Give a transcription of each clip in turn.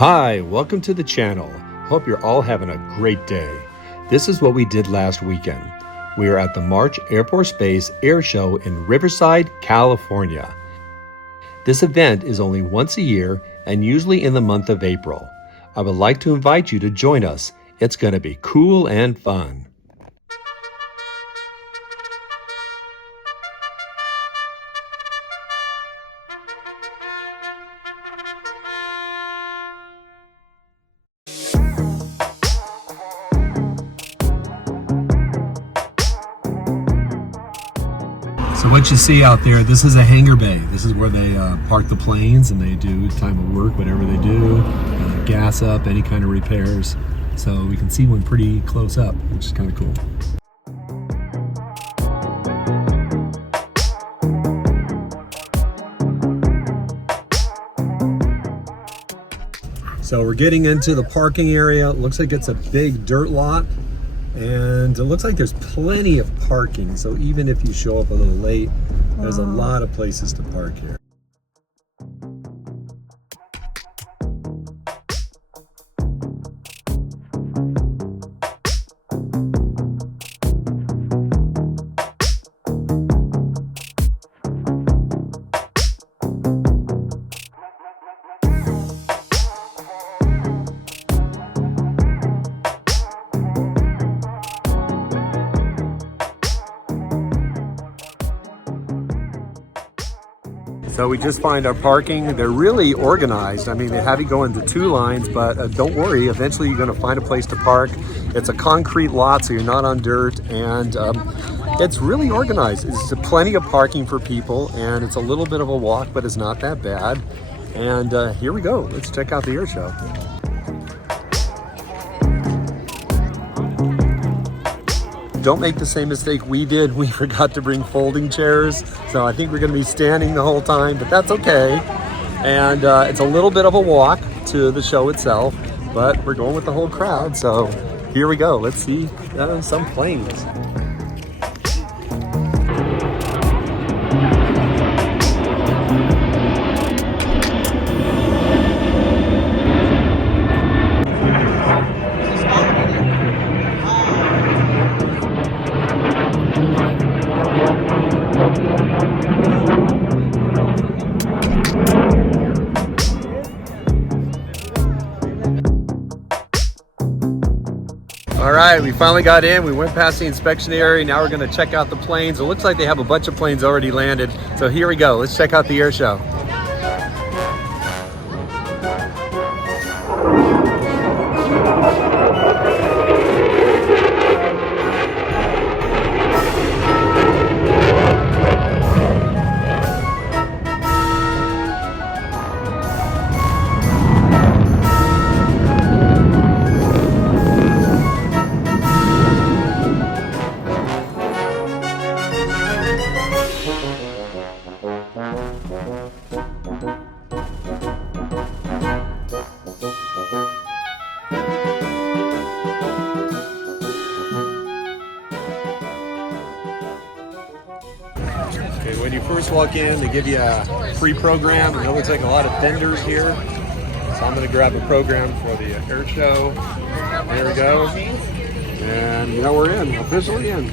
Hi, welcome to the channel. Hope you're all having a great day. This is what we did last weekend. We are at the March Air Force Base Air Show in Riverside, California. This event is only once a year and usually in the month of April. I would like to invite you to join us. It's going to be cool and fun. So what you see out there, this is a hangar bay. This is where they park the planes and they do time of work, whatever they do, gas up, any kind of repairs. So we can see one pretty close up, which is kind of cool. So we're getting into the parking area. It looks like it's a big dirt lot. And it looks like there's plenty of parking, so even if you show up a little late, there's a lot of places to park here. So we just find our parking. They're really organized. I mean, they have you go into two lines, but don't worry, eventually you're going to find a place to park. It's a concrete lot, so you're not on dirt, and it's really organized. It's plenty of parking for people, and it's a little bit of a walk, but it's not that bad. And here we go. Let's check out the air show. Don't make the same mistake we did. We forgot to bring folding chairs. So I think we're gonna be standing the whole time, but that's okay. And it's a little bit of a walk to the show itself, but we're going with the whole crowd. So here we go. Let's see some planes. All right, we finally got in. We went past the inspection area. Now we're going to check out the planes. It looks like they have a bunch of planes already landed. So here we go. Let's check out the air show. Okay, when you first walk in, they give you a free program, and it looks like a lot of vendors here. So I'm going to grab a program for the air show. There we go. And you know we're in, officially in.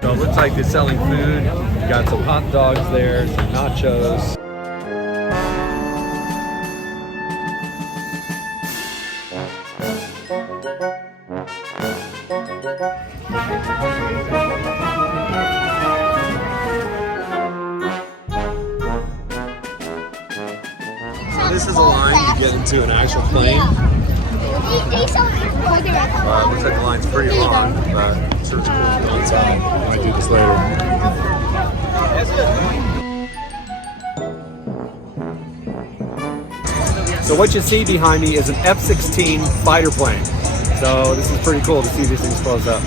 So it looks like they're selling food. Got some hot dogs there, some nachos. So this is a line to get into an actual plane. Looks like the line's pretty long, but I'm sure it's cool to go inside. I might do this later. So what you see behind me is an F16 Fighter plane. So this is pretty cool to see these things close up.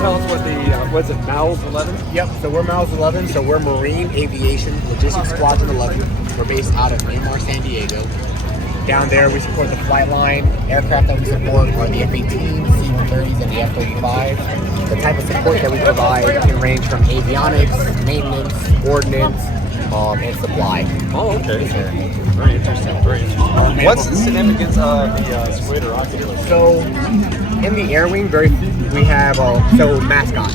tell us what the, what's it, MALS 11? Yep, so we're MALS 11, so we're Marine Aviation Logistics Squadron 11. We're based out of Miramar, San Diego. Down there, we support the flight line. Aircraft that we support are the F-18, C-130s, and the F-35. The type of support that we provide can range from avionics, maintenance, ordnance, and supply. Oh, okay. Very interesting. Very interesting. What's the significance of the squid or octopus? So, in the air wing, we have mascots.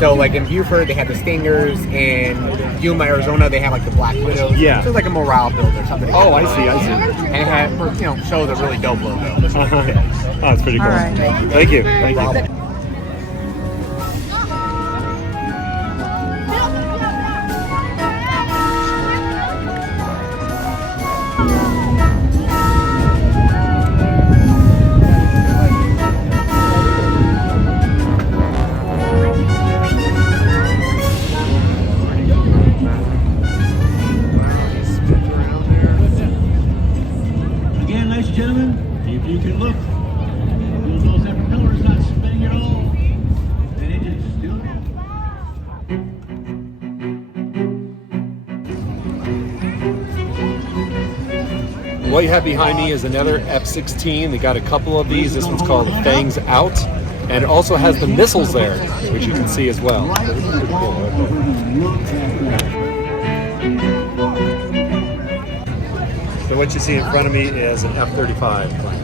So, like in Buford, they have the Stingers, and Yuma, Arizona, they have like the Black Widows. Yeah. So it's like a morale builder, something. Oh, I see. And it has, shows a really dope logo. Oh, that's pretty cool. All right. Thank you. Thank you. Again, ladies and gentlemen, if you can look, those that propeller is not spinning at all. The engine's still. What you have behind me is another F16. They got a couple of these. This one's called Fangs Out. And it also has the missiles there, which you can see as well. So what you see in front of me is an F-35 plane.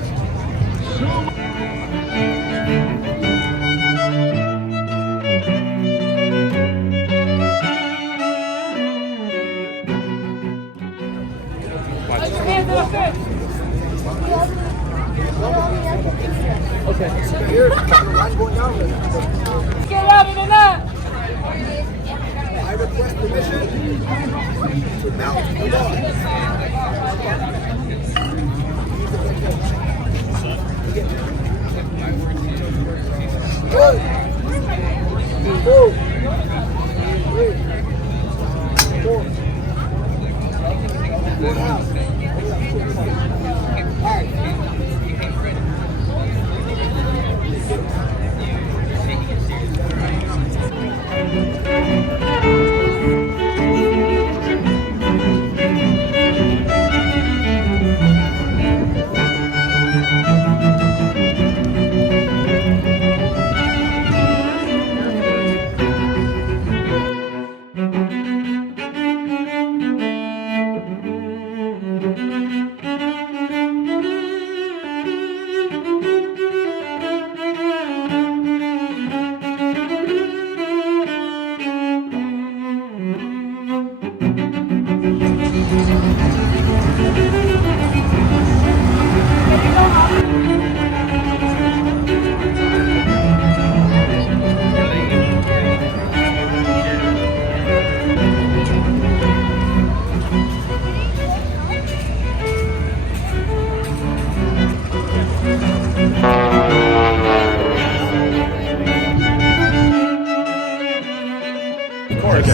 Get out of the net! I request permission to mount the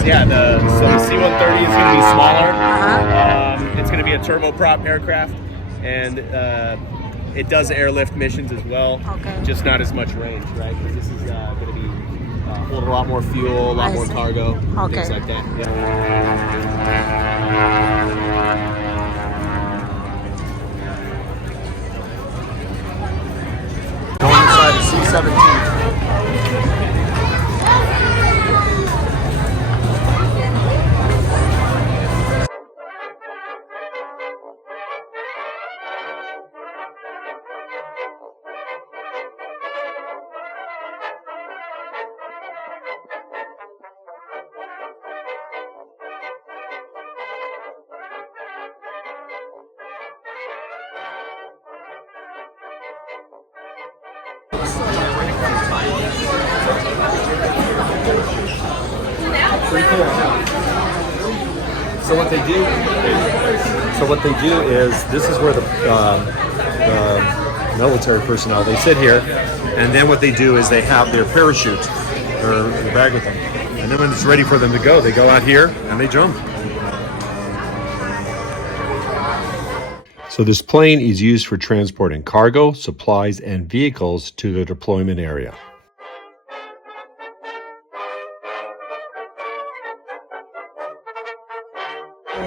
Yeah, so the C-130 is going to be smaller. It's going to be a turboprop aircraft, and it does airlift missions as well. Okay. Just not as much range, right? Because this is going to be holding a lot more fuel, a lot more cargo, things like that. Yeah. Going inside the C-17. Pretty cool. So what they do is this is where the military personnel, they sit here, and then what they do is they have their parachute or their bag with them, and then when it's ready for them to go, they go out here and they jump. So this plane is used for transporting cargo, supplies, and vehicles to the deployment area. It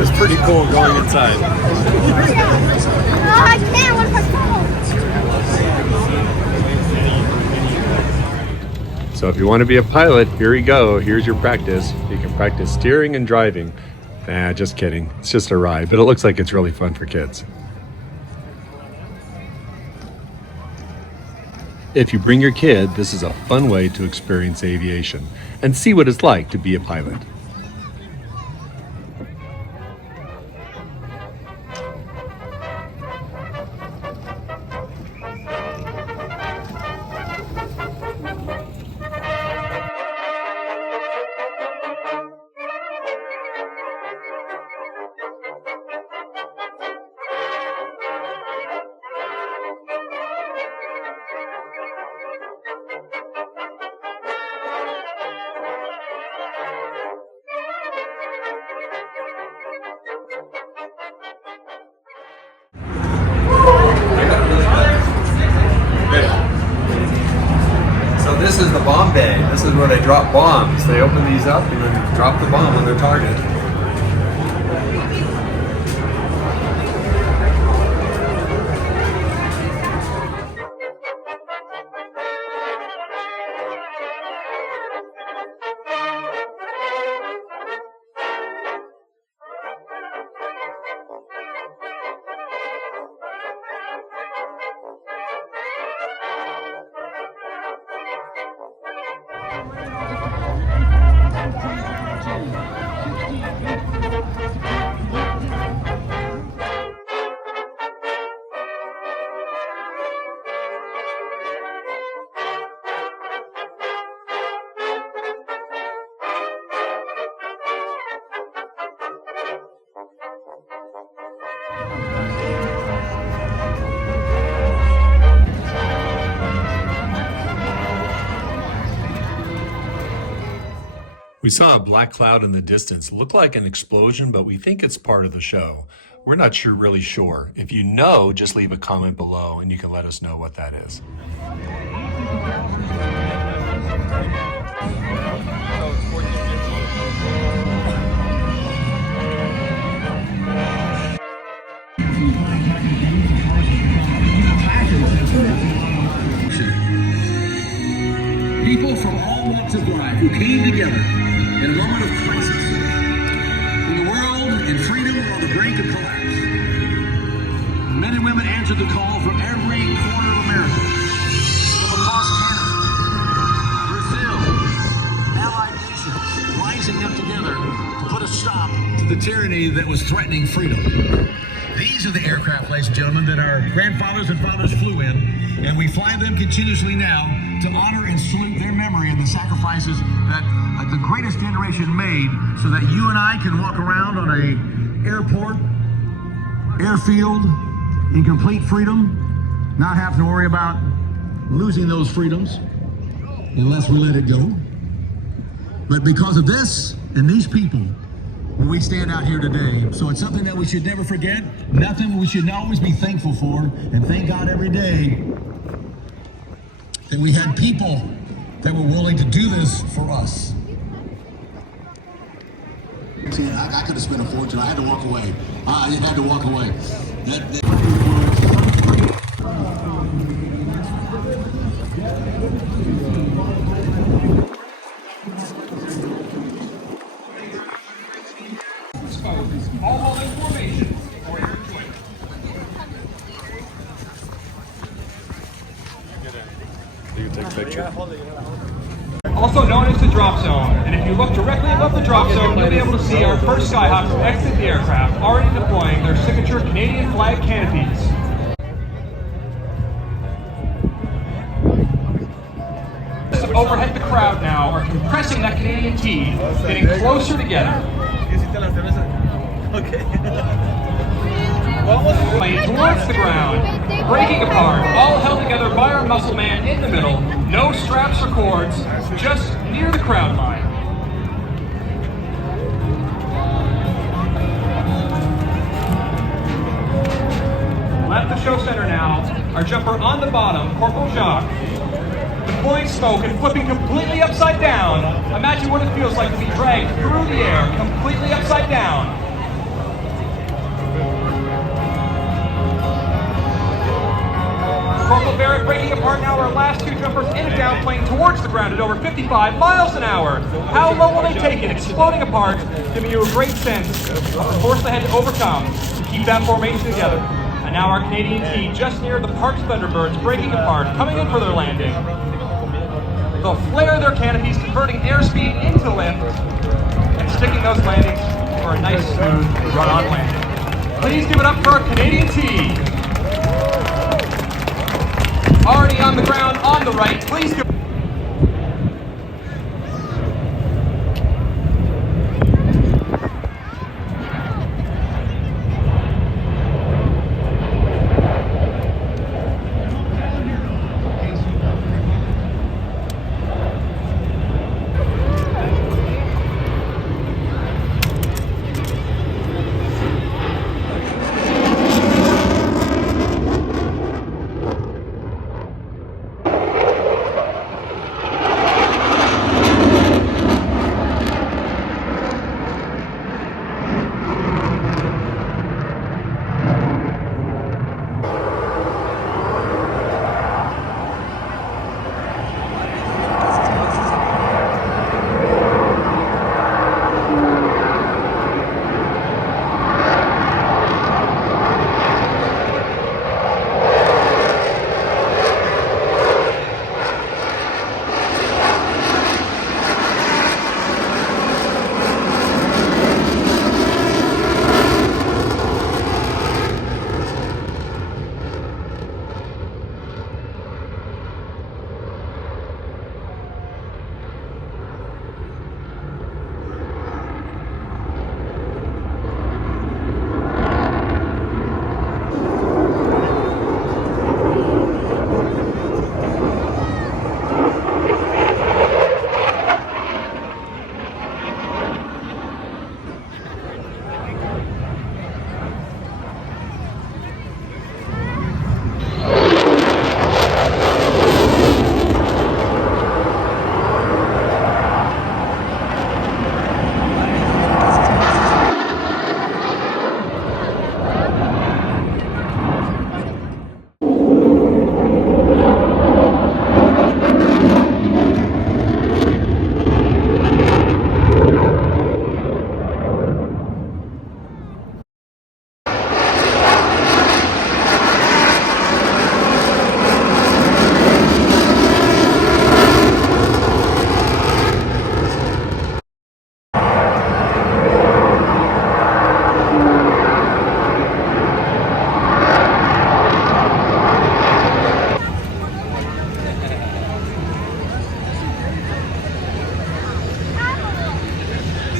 was pretty cool going inside. Oh, I can't. What if I fall? So if you want to be a pilot, here you go. Here's your practice. You can practice steering and driving. Nah, just kidding. It's just a ride, but it looks like it's really fun for kids. If you bring your kid, this is a fun way to experience aviation and see what it's like to be a pilot. So this is the bomb bay. This is where they drop bombs. They open these up and then drop the bomb on their target. We saw a black cloud in the distance. Looked like an explosion, but we think it's part of the show. We're not really sure. If you know, just leave a comment below and you can let us know what that is. People from all walks of life who came together in a moment of crisis, when the world and freedom were on the brink of collapse. Men and women answered the call from every corner of America, from across Canada, Brazil, allied nations, rising up together to put a stop to the tyranny that was threatening freedom. These are the aircraft, ladies and gentlemen, that our grandfathers and fathers flew in, and we fly them continuously now to honor and salute their memory and the sacrifices that the greatest generation made so that you and I can walk around on a airport, airfield in complete freedom, not have to worry about losing those freedoms unless we let it go. But because of this and these people, we stand out here today. So it's something that we should never forget, nothing we should always be thankful for, and thank God every day that we had people that were willing to do this for us. See, I could have spent a fortune. I had to walk away. I just had to walk away. All holding formation for your enjoyment. You can take a picture. Also known as the drop zone, and if you look directly above the drop zone, you'll be able to see our first Skyhawks exit the aircraft, already deploying their signature Canadian flag canopies. Overhead the crowd now are compressing that Canadian T, getting closer together. Okay. plane towards the ground, breaking apart, all held together by our muscle man in the middle. No straps or cords, just near the crowd line. Left the show center now. Our jumper on the bottom, Corporal Jacques, deploying smoke and flipping completely upside down. Imagine what it feels like to be dragged through the air, completely upside down. Corporal Barrett breaking apart now our last two jumpers in a down plane towards the ground at over 55 miles an hour. How low will they take it? Exploding apart, giving you a great sense of the force they had to overcome to keep that formation together. And now our Canadian team just near the Park's Thunderbirds breaking apart, coming in for their landing. They'll flare their canopies, converting airspeed into lift and sticking those landings for a nice smooth run-on landing. Please give it up for our Canadian team. Already on the ground on the right, please give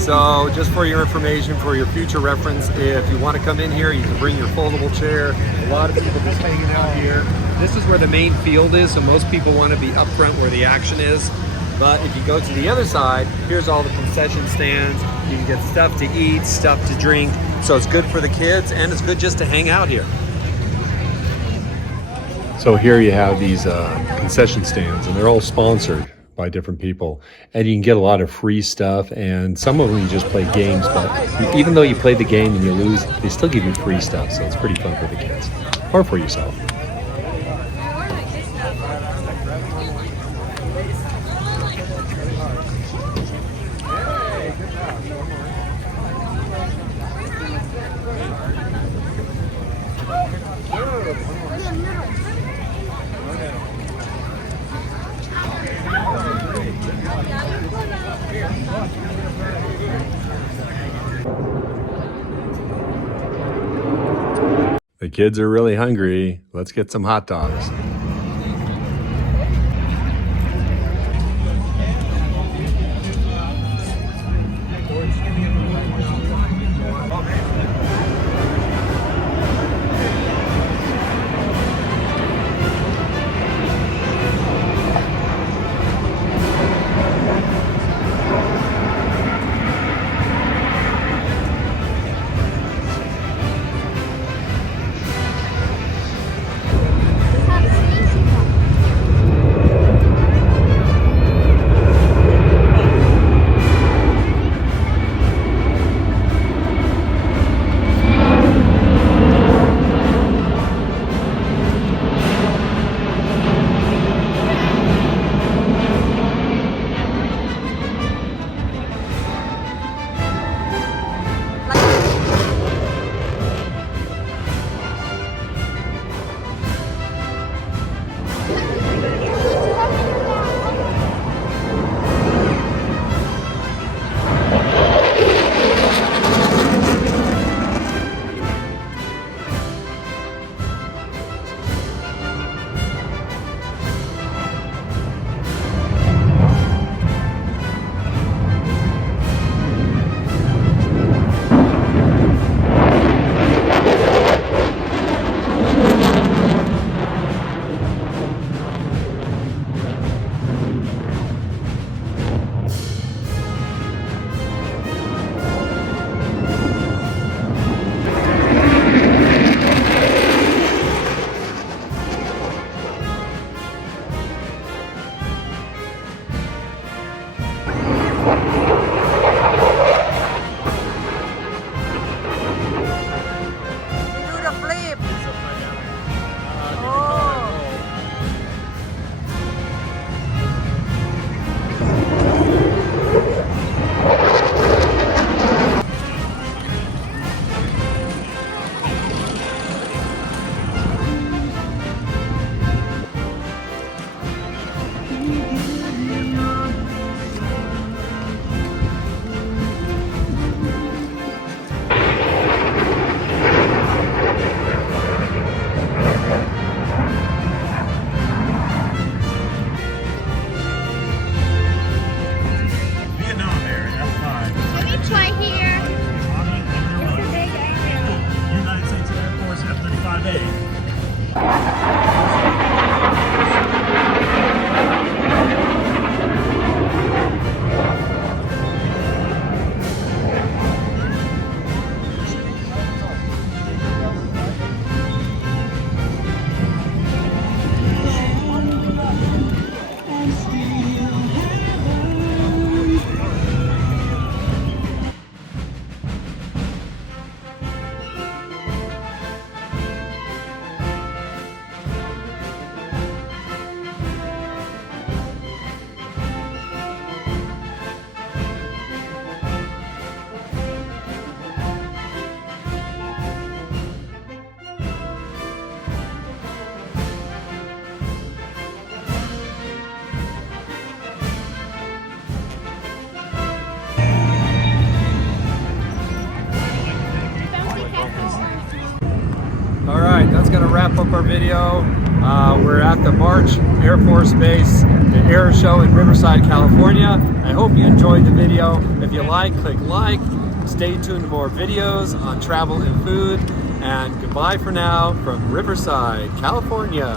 So just for your information, for your future reference, if you want to come in here, you can bring your foldable chair. A lot of people just hanging out here. This is where the main field is, so most people want to be up front where the action is. But if you go to the other side, here's all the concession stands. You can get stuff to eat, stuff to drink. So it's good for the kids and it's good just to hang out here. So here you have these concession stands, and they're all sponsored by different people, and you can get a lot of free stuff, and some of them you just play games, but even though you play the game and you lose, they still give you free stuff, so it's pretty fun for the kids or for yourself. The kids are really hungry. Let's get some hot dogs. right, that's going to wrap up our video. We're at the March Air Force Base, the Air Show in Riverside, California. I hope you enjoyed the video. If you like, click like. Stay tuned to more videos on travel and food. And goodbye for now from Riverside, California.